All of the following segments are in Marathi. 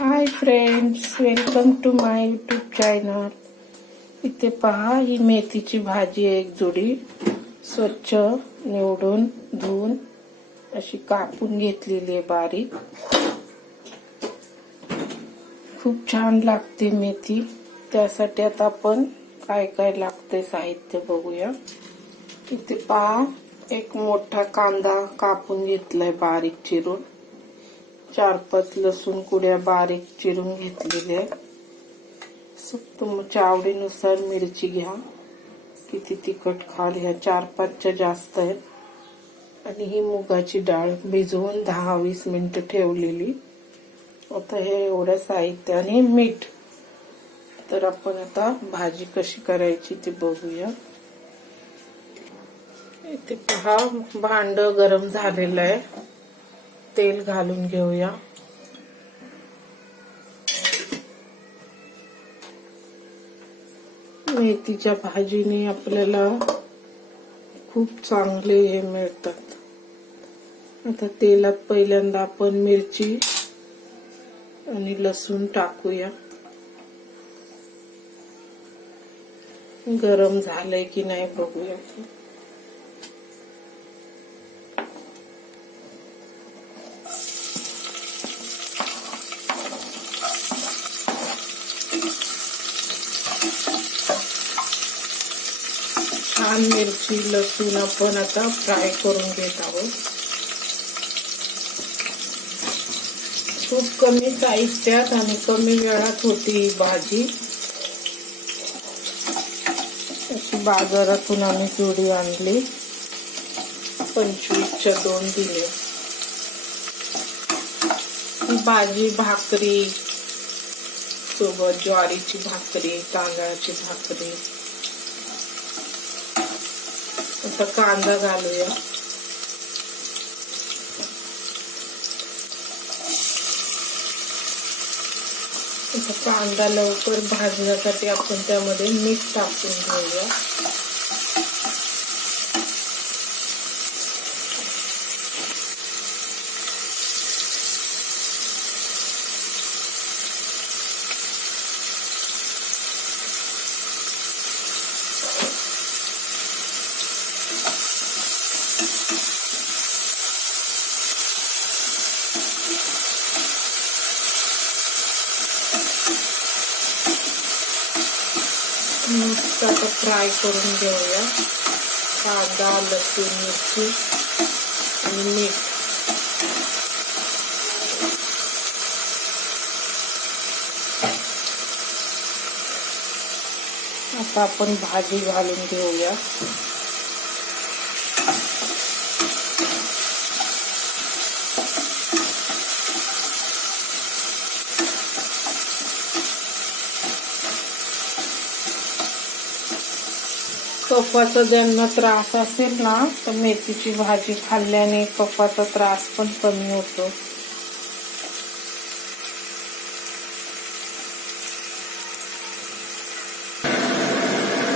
High friends, welcome to my YouTube channel. इथे पहा, ही मेथीची भाजी एक जोडी स्वच्छ निवडून धुवून अशी कापून घेतलेली आहे बारीक. खूप छान लागते मेथी. त्यासाठी आता आपण काय काय लागते साहित्य बघूया. इथे पहा, एक मोठा कांदा कापून घेतलाय बारीक चिरून. 4-5 लसूण कुड्या बारीक चिरून घेतलेल्या. तुमच्या आवडीनुसार मिरची घ्या, किती तिखट खाल. ह्या 4-5च्या जास्त आहेत. आणि ही मुगाची डाळ भिजवून 10-20 मिनिटं ठेवलेली. आता हे एवढं साहित्य आणि मीठ. तर आपण आता भाजी कशी करायची ते बघूया. इथे पहा, भांड गरम झालेलं आहे. तेल घालून घेऊया. मेथीच्या भाजीने आपल्याला खूप चांगले हे मिळतात. आता तेलात पहिल्यांदा आपण मिरची आणि लसूण टाकूया. गरम झालंय की नाही बघूया. छान मिरची लसूण आपण आता फ्राय करून घेत आहोत. खूप कमी साहित्यात आणि कमी वेळात होती ही भाजी. अशी बाजारातून आम्ही जोडी आणली. 25च्या 2 दिले. ही भाजी भाकरी सोबत, ज्वारीची भाकरी, तांदळाची भाकरी. आता कांदा घालूया. आता कांदा लवकर भाजण्यासाठी आपण त्यामध्ये मीठ टाकून घेऊया. मस्त आता फ्राय करून घेऊया. कांदा, लसूण, मिरची आणि मीठ. आता आपण भाजी घालून घेऊया. कफाचा ज्यांना त्रास असेल ना, तर मेथीची भाजी खाल्ल्याने कफाचा त्रास पण कमी होतो.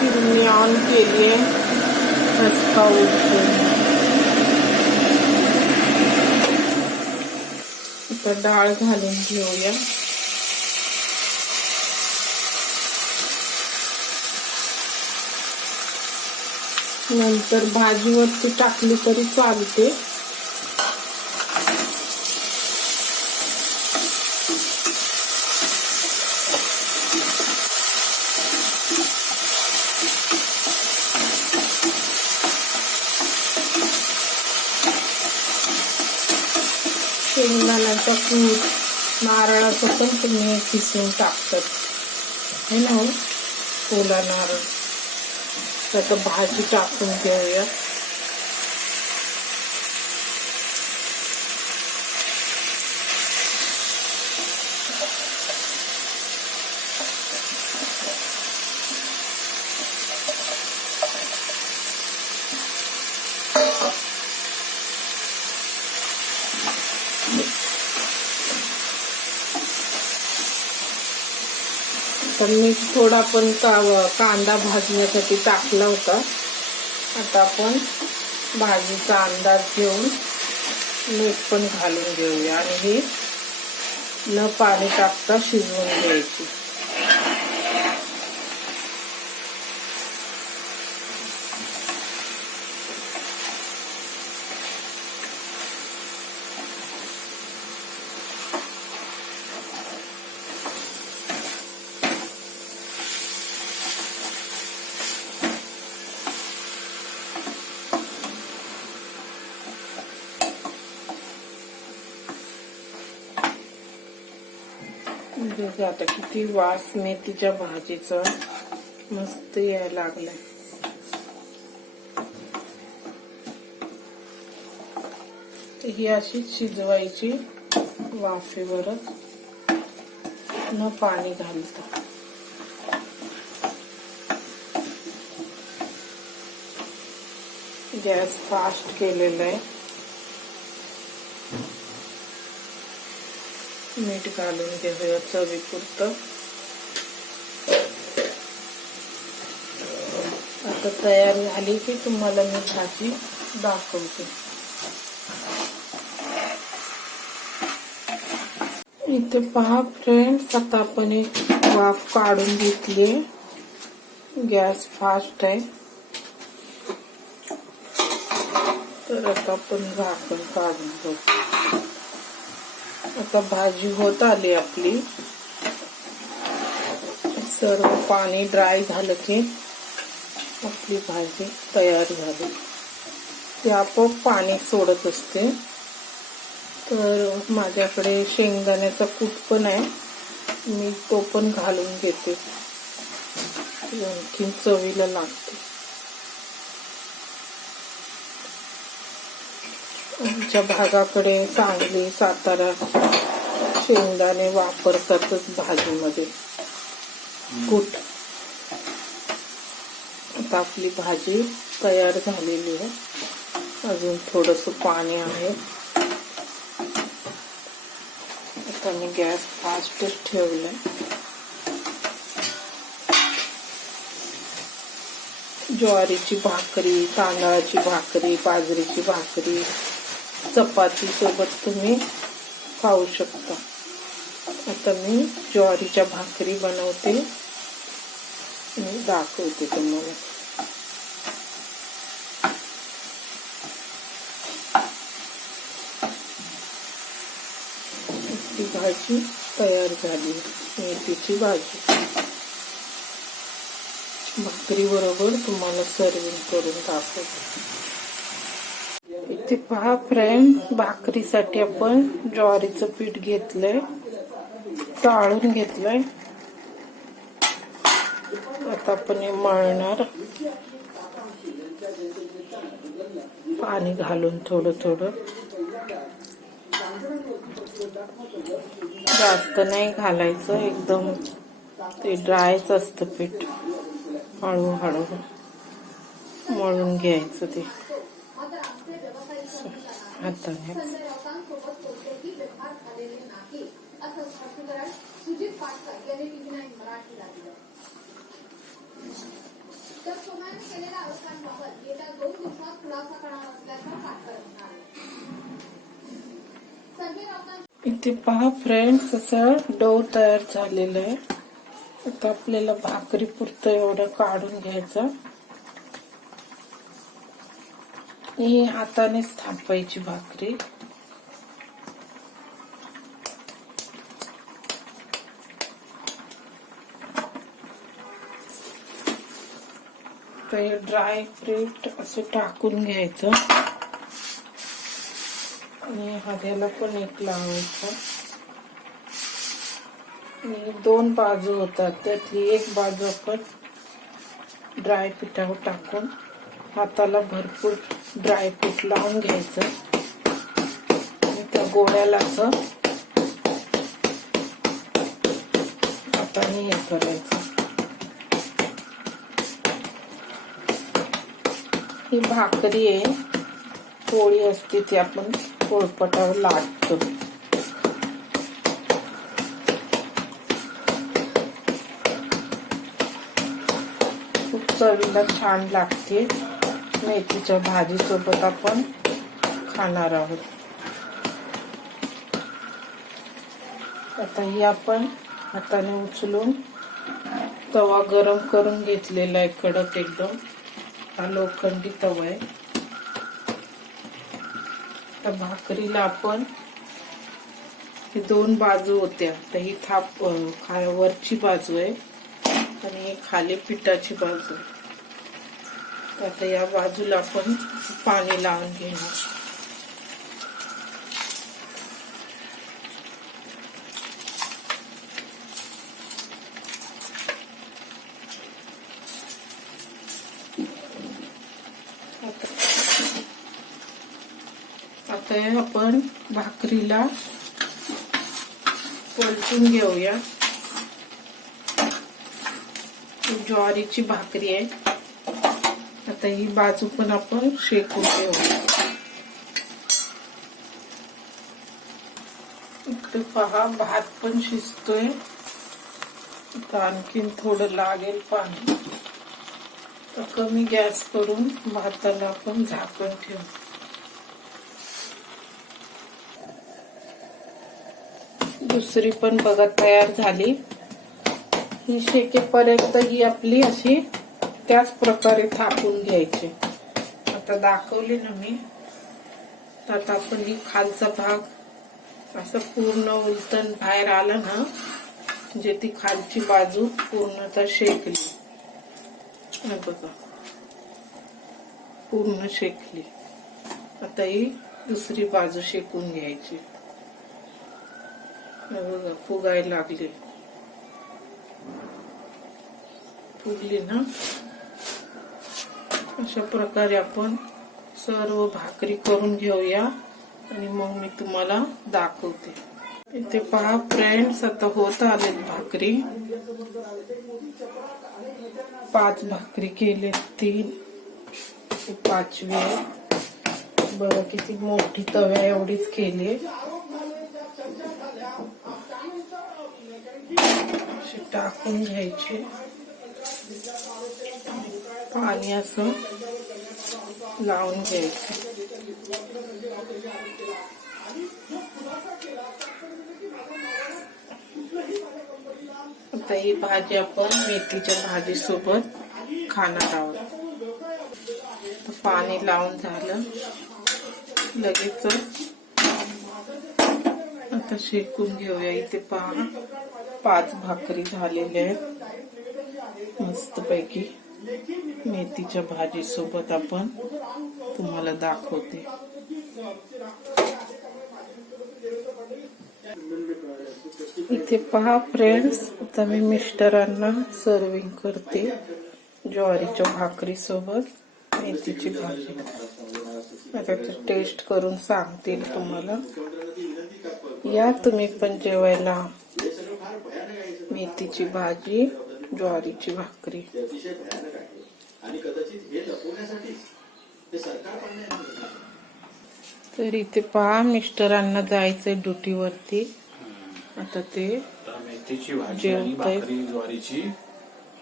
चिमणी ऑन केली आहे. आता डाळ घालून घेऊया. नंतर भाजीवरती टाकली तरी चालते. शेंगदाण्याचा कूट, नारळाचं पण तुम्ही किसून टाकतात है ना, ओला नारळ. आता भाजी टाकून घेऊया. तर मीठ थोडा पण कांदा भाजण्यासाठी टाकला होता. आता आपण भाजीचा अंदाज घेऊन मीठ पण घालून घेऊया. आणि हे न पाणी टाकता शिजवून घ्यायची. म्हणजे आता किती वास मेथीच्या भाजीचा मस्त यायला लागलाय. ही अशी शिजवायची वाफेवरच, न पाणी घालता. गॅस फास्ट केलेला आहे. मीठ घालून घेऊया चवीपुरतं. आता तयार झाली की तुम्हाला मी भाजी दाखवते. इथे पहा फ्रेंड्स, आता आपण एक वाफ काढून घेतली. गॅस फास्ट आहे. तर आता आपण झाकण काढून घेऊ. आता भाजी होत आली आपली. सर्व पाणी ड्राय झालं की आपली भाजी तयार झाली. ती आपोआप पाणी सोडत असते. तर माझ्याकडे शेंगदाण्याचा कूट पण आहे, मी तो पण घालून घेते, आणखीन चवीला लागते. आमच्या भागाकडे सांगली, सातारा शेंगदाणे वापरतातच भाजीमध्ये कूट. आता आपली भाजी तयार झालेली आहे. अजून थोडस पाणी आहे. आता मी गॅस फास्टच ठेवलाय. ज्वारीची भाकरी, तांदळाची भाकरी, बाजरीची भाकरी, चपाती सोबत तुम्ही खाऊ शकता. आता मी ज्वारीच्या भाकरी बनवते आणि दाखवते तुम्हाला. ती भाजी तयार झाली, मेथीची भाजी. भाकरी बरोबर तुम्हाला सर्विंग करून दाखवते. इथे पहा फ्रेंड, भाकरीसाठी आपण ज्वारीचं पीठ घेतलंय, चाळून घेतलंय. आता आपण हे मळणार, पाणी घालून थोडं थोडं. जास्त नाही घालायचं, एकदम ते ड्रायच असतं पीठ. हळूहळू मळून घ्यायचं ते हाताने. इथे पहा फ्रेंड्स, असं डो तयार झालेलं आहे. आता आपल्याला भाकरी पुरतं एवढं काढून घ्यायचं. ही हातानेच थापायची भाकरी. काही ड्राय फ्रूट असे टाकून घ्यायचं आणि हाताला पण एक लावायचं. आणि दोन बाजू होतात, त्यातली एक बाजू आपण ड्राय पिठावर टाकून हाताला भरपूर ड्राय पीठ लावून घ्यायचं आणि त्या गोळ्याला असं हाताने हे करायचं. ही भाकरी आहे, पोळी असते ती आपण पोळपाटावर लाटतो. खूप चवीला छान लागते. मेथीच्या भाजी सोबत आपण खाणार आहोत. आता ही आपण हाताने उचलून तवा गरम करून घेतलेला आहे, कडक एकदम. हा लोखंडी तवा आहे. तर भाकरीला आपण ही 2 बाजू होत्या, तर ही थाप वरची बाजू आहे आणि खाली पिठाची बाजू आहे. आता या बाजूला आपण पाणी लावून घेणार. आता आपण भाकरीला पलटून घेऊया. ज्वारीची भाकरी आहे. आता ही बाजू पण आपण शेकून घेऊया. इकडे पहा, भात पण शिजतोय. आता आणखीन थोडं लागेल पाणी. तर कमी गॅस करून भाताला आपण झाकण ठेवू. दुसरी पण बघा तयार झाली. ही शेकेपर्यंत ही आपली अशी त्याच प्रकारे थापून घ्यायची. आता दाखवली ना मी. आता आपण ही खालचा भाग असं पूर्ण उलटून बाहेर आला ना, म्हणजे ती खालची बाजू पूर्णतः शेकली. बघा, पूर्ण शेकली. आता ही दुसरी बाजू शेकून घ्यायची. बघा, फुगायला लागली. फुगली ना. अशा प्रकारे आपण सर्व भाकरी करून घेऊया आणि मग मी तुम्हाला दाखवते. इथे पहा फ्रेंड्स, आता होत आले भाकरी. 5 भाकरी केले, 3 5वी आहे. बघा किती मोठी तव्या एवढीच केली. टाकून घ्यायचे. पाणी असं लावून घ्यायचं. आता ही भाजी आपण मेथीच्या भाजी सोबत खाणार आहोत. पाणी लावून झालं लगेच. आता शेकून घेऊया. इथे पहा 5 भाकरी झालेल्या आहेत मस्त पैकी. मेथीच्या भाजी सोबत आपण तुम्हाला दाखवते. इथे पहा फ्रेंड्स, आता मी मिस्टरांना सर्विंग करते ज्वारीच्या भाकरी सोबत मेथीची भाजी. आता ते टेस्ट करून सांगतील तुम्हाला. या तुम्ही पण जेवायला. मेथीची भाजी, ज्वारीची भाकरी. तर इथे पहा, मिस्टरांना जायचंय ड्युटीवरती. आता ते मेथीची भाजी आणि भाकरी ज्वारीची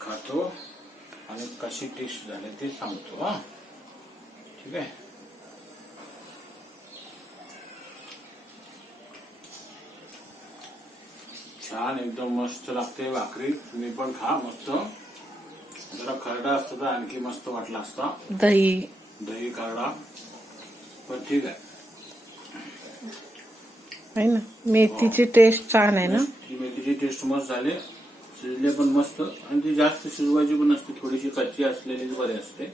खातो आणि कशी टेस्ट झाली ते सांगतो. हा, ठीक आहे. छान, एकदम मस्त लागते भाकरी. तुम्ही पण खा मस्त. जरा खरडा असता तर आणखी मस्त वाटला असता. दही खरडा पण ठीक आहे ना. मेथीची टेस्ट छान आहे ना. मेथीची टेस्ट मस्त झाली. शिजले पण मस्त. आणि ती जास्त शिजवायची पण नसते, थोडीशी कच्ची असलेली बरी असते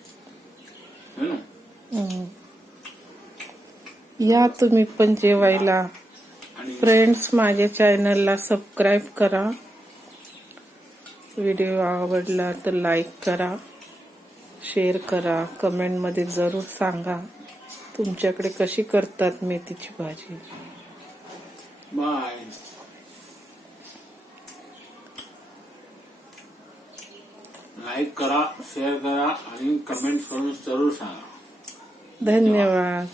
ना. या तुम्ही पण जेवायला. फ्रेंड्स, माझ्या चॅनलला सबस्क्राईब करा. व्हिडिओ आवडला तर लाईक करा, शेअर करा. कमेंटमध्ये जरूर सांगा तुमच्याकडे कशी करतात मेथीची भाजी. बाय. लाईक करा, शेअर करा आणि कमेंट करून जरूर सांगा. धन्यवाद.